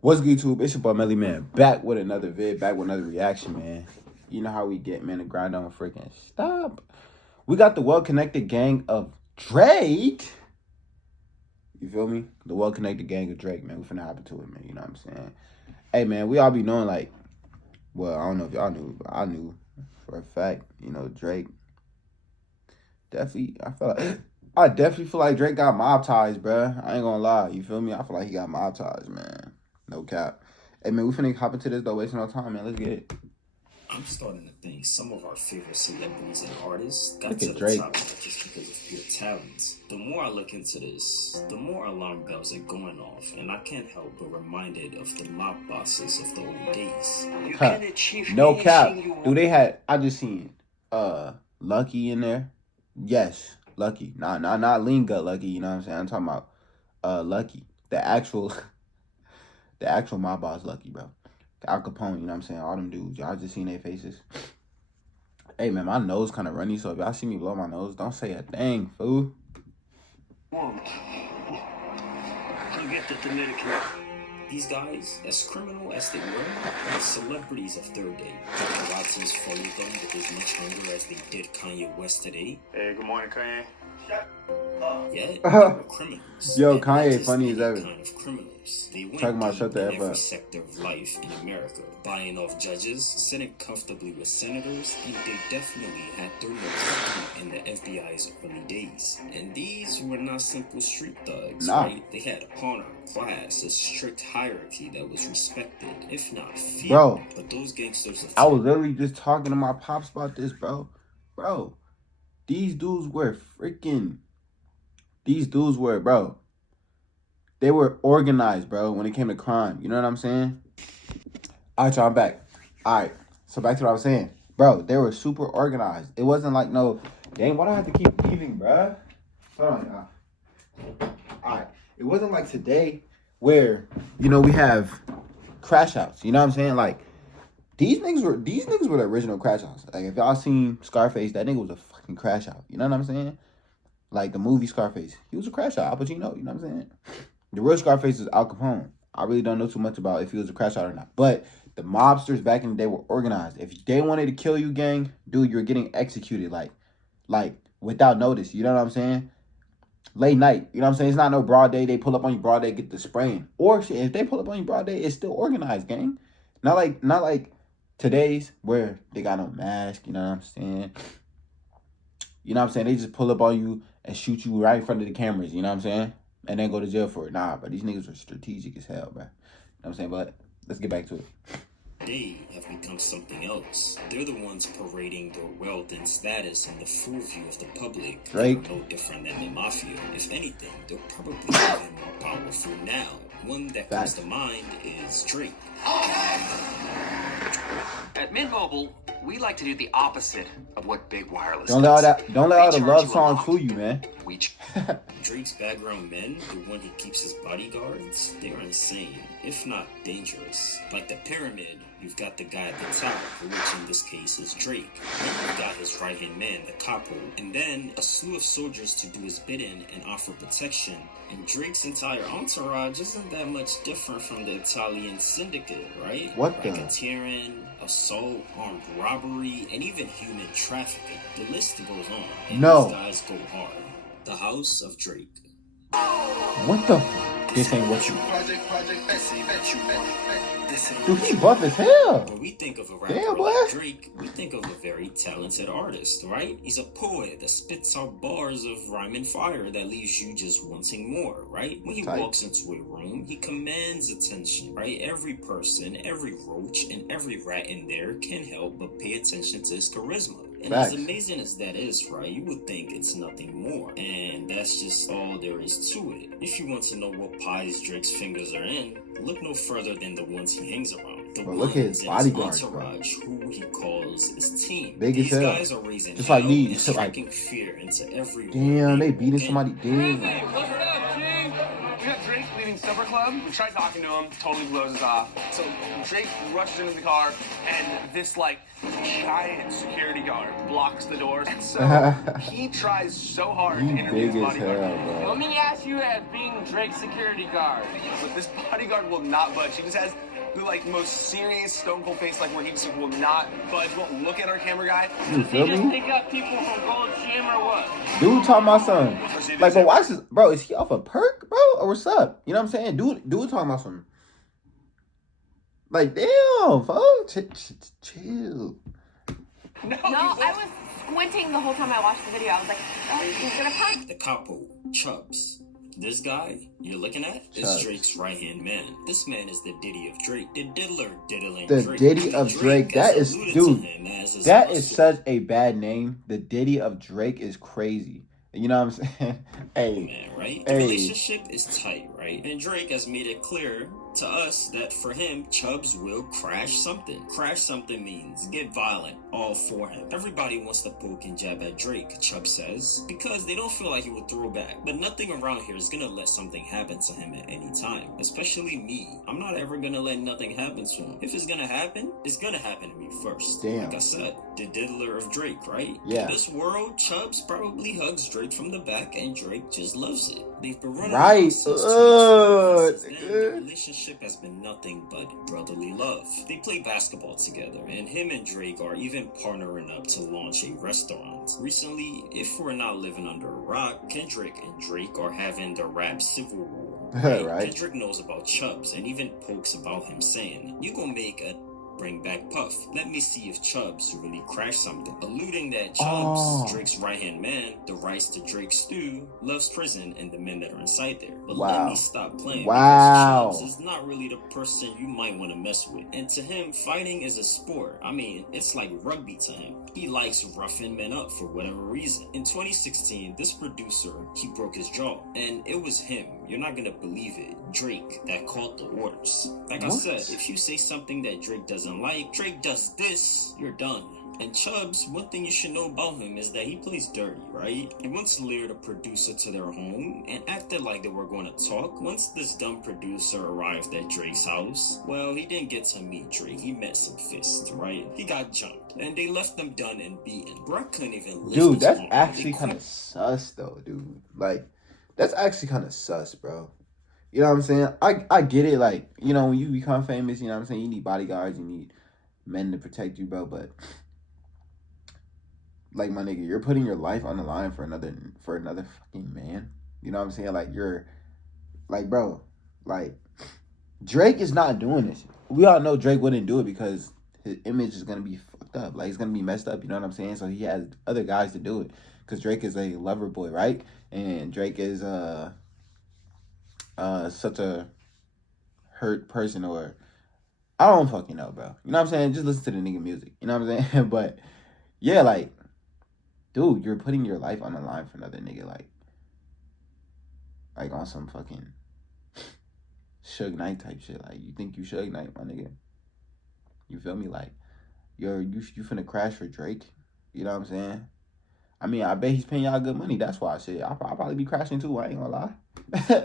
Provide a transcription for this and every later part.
What's good, YouTube? It's your boy Melly Man, back with another vid, back with another reaction, man. You know how we get, man. The grind don't freaking stop. We got the well-connected gang of Drake. You feel me? The well-connected gang of Drake, man. We finna hop into it, man. You know what I'm saying? Hey, man, we all be knowing, like, well, I don't know if y'all knew, but I knew for a fact, you know, Drake. I definitely feel like Drake got mob ties, bruh. I ain't gonna lie. You feel me? I feel like he got mob ties, man. No cap. Hey, man, we finna hop into this, though, wasting no time, man. Let's get it. I'm starting to think some of our favorite celebrities and artists got Look to at the Drake. top just because of pure talent. The more I look into this, the more alarm bells are going off, and I can't help but reminded of the mob bosses of the old days. You can achieve No cap. anything you Do want. they had? I just seen Lucky in there. Yes, Lucky. Not Lean Gut Lucky. You know what I'm saying? I'm talking about Lucky, the actual mob boss Lucky, bro. Al Capone. You know what I'm saying? All them dudes. Y'all just seen their faces. Hey, man, my nose kind of runny, so if y'all see me blow my nose, don't say a thing, fool. Want. Forget the Dominican. These guys, as criminal as they were, are celebrities of their day. Paparazzi's follow them with as much hunger as they did Kanye West today. Hey, good morning, Kanye. Yet, they were criminals. Yo, And Kanye not just funny as any ever. kind of criminals. They went Talking about deep shut the in F every up. sector of life in America, buying off judges, sitting comfortably with senators, and they definitely had their nose in the FBI's early days. And these were not simple street thugs, Nah. right? They had honor, class, a strict hierarchy that was respected, if not feared. Bro, But those gangsters of I was literally just talking to my pops about this, bro. Bro, these dudes were, bro. They were organized, bro, when it came to crime. You know what I'm saying? All right, y'all, I'm back. All right, so back to what I was saying. Bro, they were super organized. It wasn't like no, dang, why do I have to keep leaving, bro? Hold on, y'all. All right, it wasn't like today where, you know, we have crash outs. You know what I'm saying? Like, these niggas were the original crash outs. Like, if y'all seen Scarface, that nigga was a fucking crash out. You know what I'm saying? Like the movie Scarface, he was a crash out. Al Pacino, you know what I'm saying? The real Scarface is Al Capone. I really don't know too much about if he was a crash out or not. But the mobsters back in the day were organized. If they wanted to kill you, gang, dude, you're getting executed like without notice. You know what I'm saying? Late night. You know what I'm saying? It's not no broad day. They pull up on you broad day, get the spraying. Or shit, if they pull up on you broad day, it's still organized, gang. Not like today's where they got no mask. You know what I'm saying? You know what I'm saying? They just pull up on you and shoot you right in front of the cameras. You know what I'm saying? And then go to jail for it. Nah, but these niggas are strategic as hell, bro. You know what I'm saying? But let's get back to it. They have become something else. They're the ones parading their wealth and status in the full view of the public. Drake. They're no different than the mafia. If anything, they're probably even more powerful now. One that comes to mind is Drake. At Mint Mobile, we like to do the opposite of what big wireless Don't let all the love songs fool you, man. Drake's background men, the one he keeps his bodyguards, they are insane, if not dangerous. Like the pyramid, you've got the guy at the top, which in this case is Drake. Then you've got his right-hand man, the capo, and then a slew of soldiers to do his bidding and offer protection. And Drake's entire entourage isn't that much different from the Italian syndicate, right? What the? Racketeering, assault, armed robbery, and even human trafficking. The list goes on, and No. these guys go hard. The House of Drake. What the fuck? This ain't what you... Dude, he buff as hell. When we think of a rapper Damn, boy. like Drake, we think of a very talented artist, right? He's a poet that spits out bars of rhyme and fire that leaves you just wanting more, right? When he Tight. walks into a room, he commands attention, right? Every person, every roach, and every rat in there can't help but pay attention to his charisma. And Facts. as amazing as that is, right, you would think it's nothing more. And that's just all there is to it. If you want to know what pies Drake's fingers are in, look no further than the ones he hangs around. The Bro, look at his ones in bodyguards, entourage, who he calls his team. Big as These hell. guys are raising Just hell like these. and So, like, striking fear into every damn, they beating and somebody dead. Cover it up, King. We got Drake leading sober club. We try talking to him, totally blows us off. So Drake rushes into the car, and this like giant security guard blocks the doors. And so he tries so hard to You interview his big as bodyguard. hell, bro. Let me ask you as being Drake's security guard. But this bodyguard will not budge. He just has the like most serious stone cold face, like where he just will not budge, won't look at our camera guy. You feel Just me? pick up people from Gold Gym or what? Dude talking about something. Like, but watch this. Bro, is he off a perk, bro? Or what's up? You know what I'm saying? Dude talking about something. Like, damn, folks. Chill. No, I was squinting the whole time I watched the video. I was like, oh, he's gonna punch. The capo, Chubbs. This guy you're looking at is Chubbs. Drake's right-hand man. This man is the Diddy of Drake, the diddler diddling The Drake. Diddy of Drake. That has is, alluded dude, to him as his that is hustler. such a bad name. The Diddy of Drake is crazy. You know what I'm saying? Hey, Man, right? The hey. relationship is tight, right? And Drake has made it clear to us that for him, Chubbs will crash something. Crash something means get violent, all for him. Everybody wants to poke and jab at Drake, Chubbs says, because they don't feel like he will throw back. But nothing around here is gonna let something happen to him at any time. Especially me. I'm not ever gonna let nothing happen to him. If it's gonna happen to me first. Damn. Like I said, the diddler of Drake, right? Yeah. In this world, Chubbs probably hugs Drake from the back and Drake just loves it. They've been running Right. around since 2012. Since then, nigga. their relationship has been nothing but brotherly love. They play basketball together, and him and Drake are even partnering up to launch a restaurant. Recently, if we're not living under a rock, Kendrick and Drake are having the rap civil war. Right. Kendrick knows about Chubbs and even pokes about him, saying, "You gonna make a bring back Puff. Let me see if Chubbs really crashed something." Alluding that Chubbs, Drake's right-hand man, the rice to Drake's stew, loves prison and the men that are inside there. But Wow. let me stop playing Wow. because Chubbs is not really the person you might want to mess with. And to him, fighting is a sport. I mean, it's like rugby to him. He likes roughing men up for whatever reason. In 2016, this producer, he broke his jaw. And it was him, you're not gonna believe it, Drake, that called the orders. Like I What? said, if you say something that Drake doesn't like, Drake does this, you're done. And Chubbs, one thing you should know about him is that he plays dirty, right? He once lured a producer to their home and acted like they were going to talk. Once this dumb producer arrived at Drake's house, well, he didn't get to meet Drake. He met some fists, right? He got jumped, and they left them done and beaten. Brock couldn't even lift Dude, his that's arm. actually They kind of sus, though, dude. Like, that's actually kind of sus, bro. You know what I'm saying? I get it. Like, you know, when you become famous, you know what I'm saying? You need bodyguards, you need men to protect you, bro. But, like, my nigga, you're putting your life on the line for another fucking man. You know what I'm saying? Like, you're, like, bro, like, Drake is not doing this. We all know Drake wouldn't do it because his image is going to be fucked up. Like, it's going to be messed up, you know what I'm saying? So he has other guys to do it because Drake is a lover boy, right? And Drake is such a hurt person, or I don't fucking know, bro. You know what I'm saying? Just listen to the nigga music. You know what I'm saying? But yeah, like, dude, you're putting your life on the line for another nigga, like on some fucking Suge Knight type shit. Like, you think you Suge Knight, my nigga? You feel me? Like, you finna crash for Drake? You know what I'm saying? I mean, I bet he's paying y'all good money. That's why I said I'll probably be crashing too. I ain't gonna lie.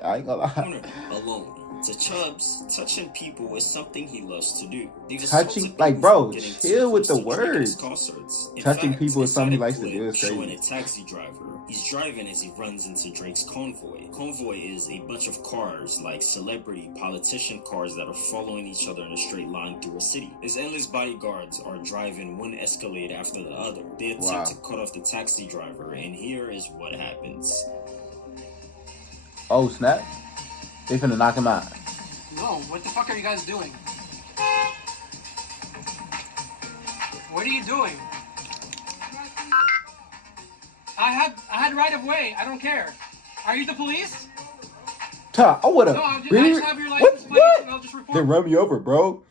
I ain't gonna lie. corner alone. To Chubbs, touching people is something he loves to do. They've Touching- assaulted like, people bro, for getting chill too with the close to Drake at his words. concerts. In Touching fact, people is something he likes to inside a do. It's clip crazy. showing a taxi driver. He's driving as he runs into Drake's convoy. Convoy is a bunch of cars, like celebrity, politician cars that are following each other in a straight line through a city. His endless bodyguards are driving one Escalade after the other. They attempt Wow. to cut off the taxi driver, and here is what happens. Oh, snap. They finna knock him out. No, what the fuck are you guys doing? What are you doing? I had right of way. I don't care. Are you the police? I would've. No, I just really? have your What? license plate and I'll What? just report. They run me over, bro.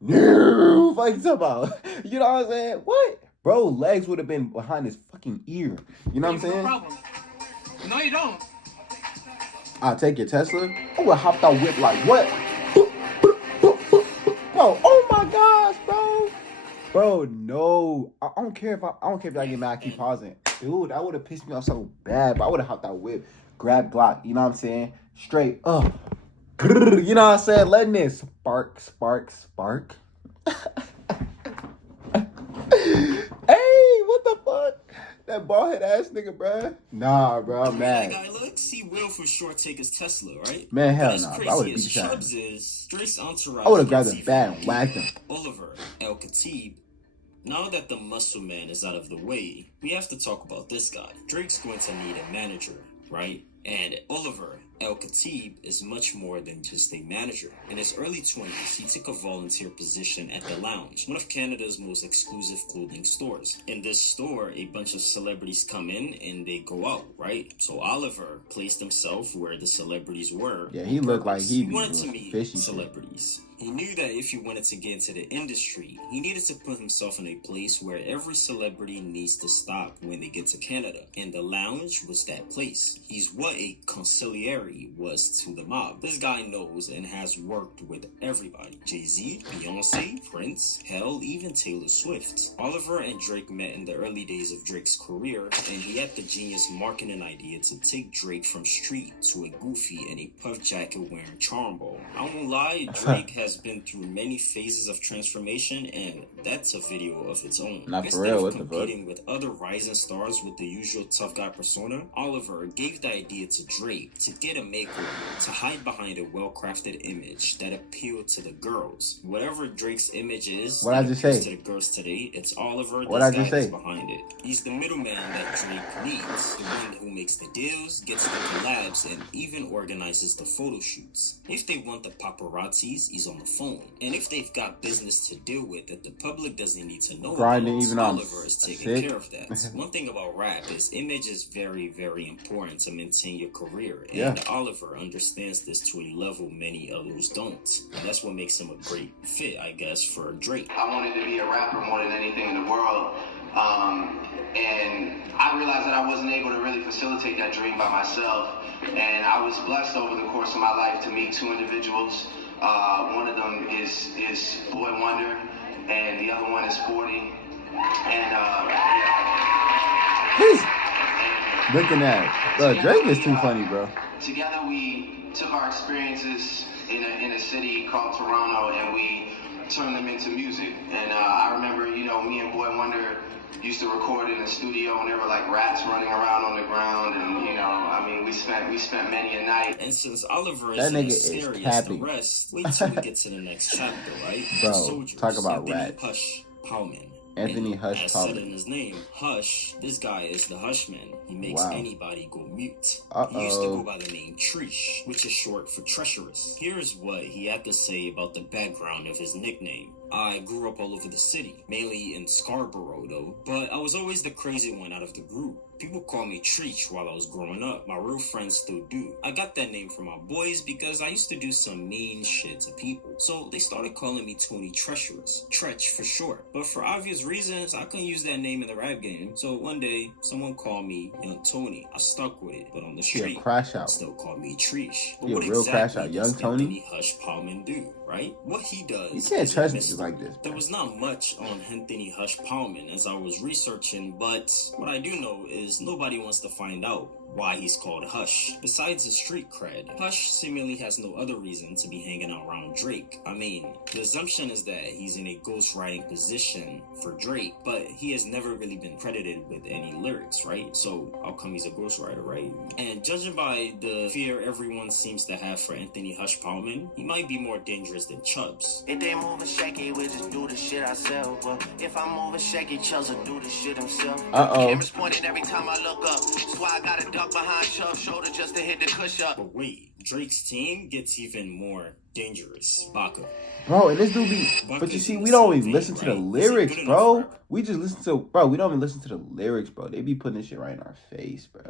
No, fucking about. You know what I'm saying? What? Bro, legs would have been behind his fucking ear. You know what I'm No saying? problem. No, you don't. I'll take your Tesla. I would hop out whip like what? Bro, oh my gosh, bro. Bro, no. I don't care if I get mad, I keep pausing. Dude, that would have pissed me off so bad, but I would have hopped out whip, grab Glock, you know what I'm saying? Straight up. You know what I'm saying? Letting it spark. Hey, what the fuck? That bald head ass nigga, bruh. Nah, bro, I'm mad. That guy looks, he will for sure take his Tesla, right? Man, hell As nah. I would crazy have beat as the shit out of Chubbs him. is, Drake's entourage. I would have grabbed gets him even bad and whacked him. Oliver, El-Khatib. Now that the muscle man is out of the way, we have to talk about this guy. Drake's going to need a manager, right? And Oliver, El-Khatib, is much more than just a manager. In his early 20s, he took a volunteer position at The Lounge, one of Canada's most exclusive clothing stores. In this store, a bunch of celebrities come in and they go out, right? So Oliver placed himself where the celebrities were. Yeah, he looked like he wanted was to meet fishy celebrities. shit. He knew that if he wanted to get into the industry, he needed to put himself in a place where every celebrity needs to stop when they get to Canada. And The Lounge was that place. He's what a consigliere was to the mob. This guy knows and has worked with everybody. Jay-Z, Beyonce, Prince, hell, even Taylor Swift. Oliver and Drake met in the early days of Drake's career, and he had the genius marketing idea to take Drake from street to a goofy and a puff jacket wearing charm ball. I won't lie, Drake has been through many phases of transformation, and that's a video of its own. Not for Instead real, of what the fuck? competing with other rising stars with the usual tough guy persona, Oliver gave the idea to Drake to get a makeover, to hide behind a well-crafted image that appealed to the girls. Whatever Drake's image is, What I just say? to the girls today, it's Oliver. What I This just guy is say? behind it. He's the middleman that Drake needs, the one who makes the deals, gets the collabs, and even organizes the photo shoots. If they want the paparazzis, he's on the phone. And if they've got business to deal with that the public doesn't need to know Grinding about, even on Oliver is taking sick. care of that. One thing about rap is image is very, very important to maintain your career. And Yeah. Oliver understands this to a level many others don't. And that's what makes him a great fit, I guess, for Drake. I wanted to be a rapper more than anything in the world. And I realized that I wasn't able to really facilitate that dream by myself. And I was blessed over the course of my life to meet two individuals. One of them is Boy Wonder, and the other one is 40. And Looking at it. Bro, Drake is too funny, bro. together we took our experiences in a city called Toronto, and we turned them into music. And I remember, me and Boy Wonder used to record in the studio, and there were like rats running around on the ground, and we spent many a night. And since Oliver That isn't nigga as is scary as the capping. rest, wait till we get to the next chapter, right? Bro, The soldiers, talk about Anthony rats. Hush Palman. Anthony And Hush as said in Palman. his name, Hush, this guy is the Hushman. He makes Wow. anybody go mute. Uh-oh. He used to go by the name Trish, which is short for treacherous. Here's what he had to say about the background of his nickname. I grew up all over the city, mainly in Scarborough though, but I was always the crazy one out of the group. People called me Treach while I was growing up. My real friends still do. I got that name from my boys because I used to do some mean shit to people. So they started calling me Tony Treacherous. Tretch for short. But for obvious reasons, I couldn't use that name in the rap game. So one day, someone called me Young Tony. I stuck with it. But on the He a street, crash out. still called me Treach. But He a what real crash exactly out. does Young Tony? Anthony Hush Palman do, right? What he does You can't is trust mystery. niggas like this, There bro. was not much on Anthony Hush Palman as I was researching, but what I do know is nobody wants to find out why he's called Hush. Besides the street cred, Hush seemingly has no other reason to be hanging out around Drake. I mean, the assumption is that he's in a ghostwriting position for Drake, but he has never really been credited with any lyrics, right? So how come he's a ghostwriter, right? And judging by the fear everyone seems to have for Anthony Hush Palman, he might be more dangerous than Chubbs. If they moving shaky, we just do the shit ourselves. But if I'm moving shaky, Chubbs will do the shit himself. Uh-oh. Cameras pointing every time I look up. That's why I gotta duck behind Chubbs' shoulder just to hit the cush up. But wait, Drake's team gets even more dangerous. Baka. Bro, and this dude be... But you see, we don't even listen to the lyrics, bro. We just listen to... Bro, we don't even listen to the lyrics, bro. They be putting this shit right in our face, bro.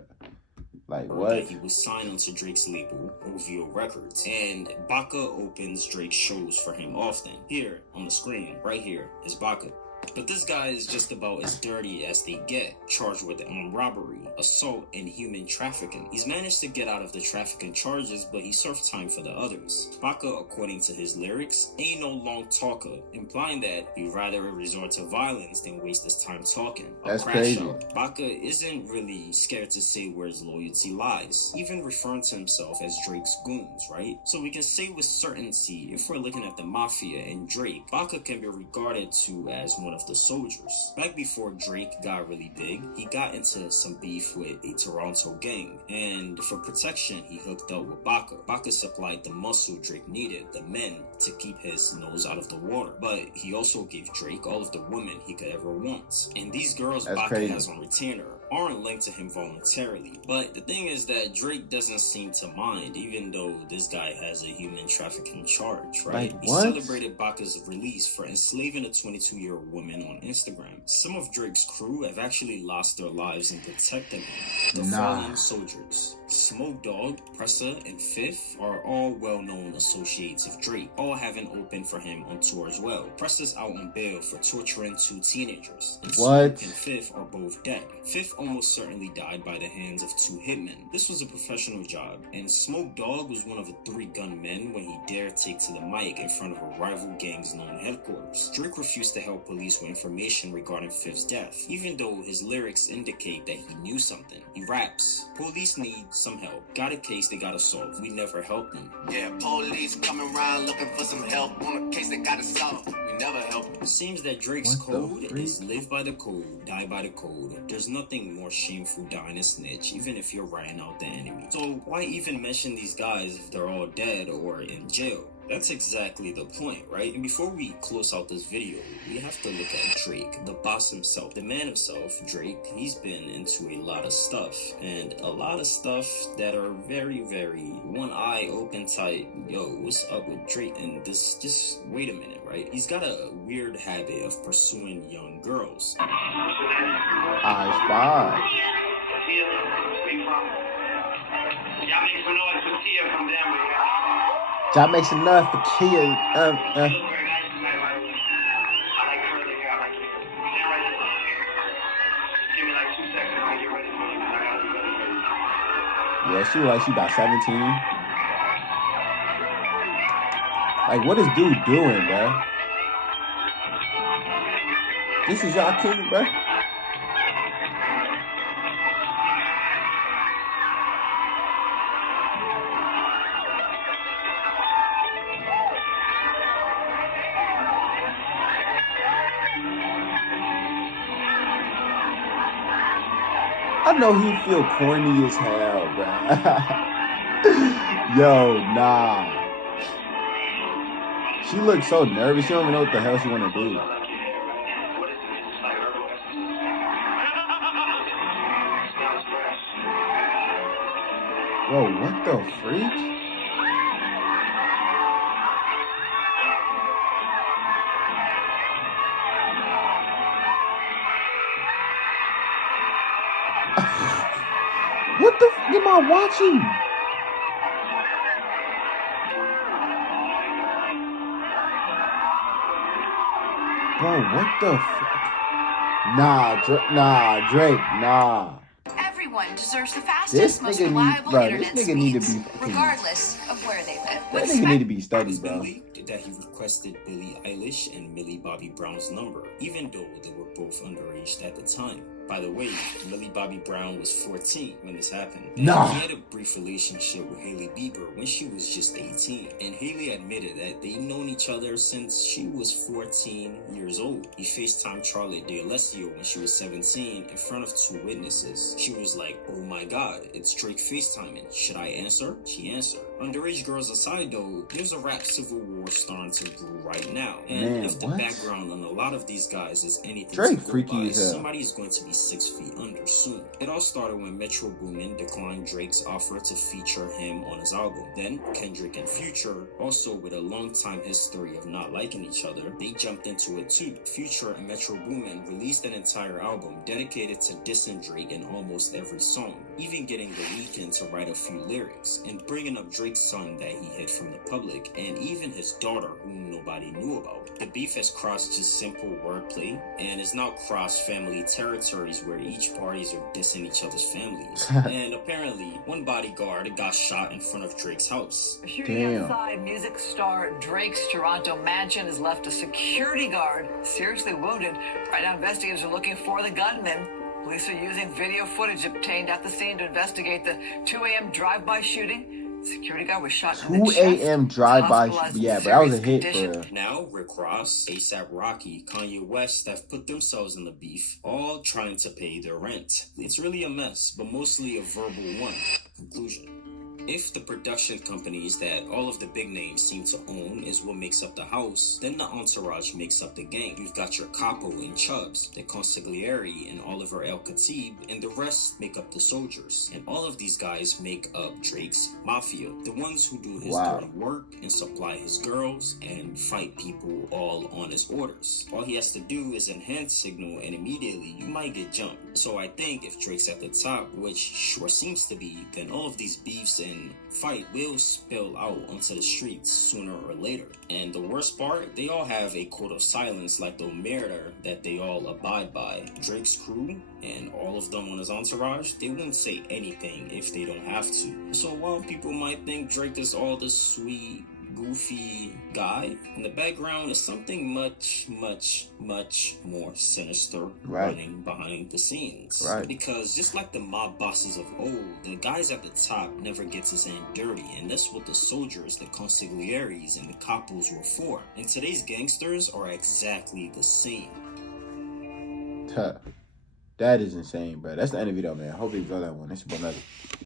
Like, what? That he was signed onto Drake's label, OVO Records, and Baka opens Drake's shows for him often. Here, on the screen, right here, is Baka. But this guy is just about as dirty as they get, charged with armed robbery, assault, and human trafficking. He's managed to get out of the trafficking charges, but he served time for the others. Baka, according to his lyrics, ain't no long talker, implying that he'd rather resort to violence than waste his time talking. That's crazy. Baka isn't really scared to say where his loyalty lies, even referring to himself as Drake's goons, right? So we can say with certainty, if we're looking at the Mafia and Drake, Baka can be regarded to as one of the soldiers. Back before Drake got really big, he got into some beef with a Toronto gang, and for protection, he hooked up with Baka. Baka supplied the muscle Drake needed, the men, to keep his nose out of the water, but he also gave Drake all of the women he could ever want. And these girls Baka has on retainer aren't linked to him voluntarily. But the thing is that Drake doesn't seem to mind, even though this guy has a human trafficking charge, right? Like, he celebrated Baka's release for enslaving a 22-year-old woman on Instagram. Some of Drake's crew have actually lost their lives in protecting him. The following soldiers: Smoke Dogg, Pressa, and Fifth are all well-known associates of Drake, all having opened for him on tour as well. Pressa's out on bail for torturing 2 teenagers. And Smoke and Fifth are both dead. Fifth almost certainly died by the hands of 2 hitmen. This was a professional job, and Smoke Dogg was one of the 3 gunmen when he dared take to the mic in front of a rival gang's known headquarters. Drake refused to help police with information regarding Fifth's death, even though his lyrics indicate that he knew something. He raps, "Police need some help. Got a case they gotta solve. We never help them." Yeah, police coming around looking for some help on a case they gotta solve. We never help them. It seems that Drake's code is live by the code, die by the code. There's nothing more shameful dying a snitch, even if you're writing out the enemy. So why even mention these guys if they're all dead or in jail? That's exactly the point, right? And before we close out this video, we have to look at Drake, the boss himself, the man himself. Drake, he's been into a lot of stuff, and a lot of stuff that are very, very one eye open tight. Yo, what's up with Drake? And this, just wait a minute, right? He's got a weird habit of pursuing young girls. I spy. Y'all make some noise for Kia. Yeah, she was like she about 17. Like, what is dude doing, bro? This is y'all king, bro. I know he feel corny as hell, bro. Yo, nah. She looks so nervous. She don't even know what the hell she want to do. Whoa, what the freak? What the f am I watching? Bro, what the f? Nah, Drake, nah. Everyone deserves the fastest, most reliable internet speeds, regardless of where they live. That nigga need to be studied, bro. That he requested Billie Eilish and Millie Bobby Brown's number, even though they were both underage at the time. By the way, Millie Bobby Brown was 14 when this happened. And he had a brief relationship with Hailey Bieber when she was just 18. And Hailey admitted that they'd known each other since she was 14 years old. He FaceTimed Charlotte D'Alessio when she was 17 in front of 2 witnesses. She was like, "Oh my god, it's Drake FaceTiming. Should I answer?" She answered. Underage girls aside though, there's a rap civil war starting to brew right now. And if the background on a lot of these guys is anything Drake to go freaky by, as hell. somebody's going to be 6 feet under soon. It all started when Metro Boomin declined Drake's offer to feature him on his album. Then Kendrick and Future, also with a long time history of not liking each other, they jumped into it too. Future and Metro Boomin released an entire album dedicated to dissing Drake in almost every song, even getting The Weeknd to write a few lyrics, and bringing up Drake's son that he hid from the public, and even his daughter whom nobody knew about. The beef has crossed just simple wordplay, and is now crossed family territories where each parties are dissing each other's families. And apparently, one bodyguard got shot in front of Drake's house. A shooting outside music star Drake's Toronto mansion has left a security guard seriously wounded. Right now, investigators are looking for the gunman. Police are using video footage obtained at the scene to investigate the 2 a.m. drive-by shooting. Security guard was shot in the 2 chest. a.m. drive-by. Yeah, but that was a hit for real. Now, Rick Ross, A$AP Rocky, Kanye West have put themselves in the beef, all trying to pay their rent. It's really a mess, but mostly a verbal one. Conclusion. If the production companies that all of the big names seem to own is what makes up the house, then the entourage makes up the gang. You've got your capo in Chubbs, the consigliere in Oliver El-Khatib, and the rest make up the soldiers. And all of these guys make up Drake's mafia, the ones who do his dirty work and supply his girls and fight people all on his orders. All he has to do is enhance signal and immediately you might get jumped. So I think if Drake's at the top, which sure seems to be, then all of these beefs and fight will spill out onto the streets sooner or later. And the worst part, they all have a code of silence like the murder that they all abide by. Drake's crew and all of them on his entourage, they wouldn't say anything if they don't have to. So while people might think Drake is all this sweet, goofy guy, in the background is something much more sinister running behind the scenes. Because just like the mob bosses of old, the guys at the top never gets his hand dirty, and that's what the soldiers, the consiglieres, and the capos were for. And today's gangsters are exactly the same. That is insane, bro. That's the end of the video, man. Hope you enjoyed that one. This is Bonetta.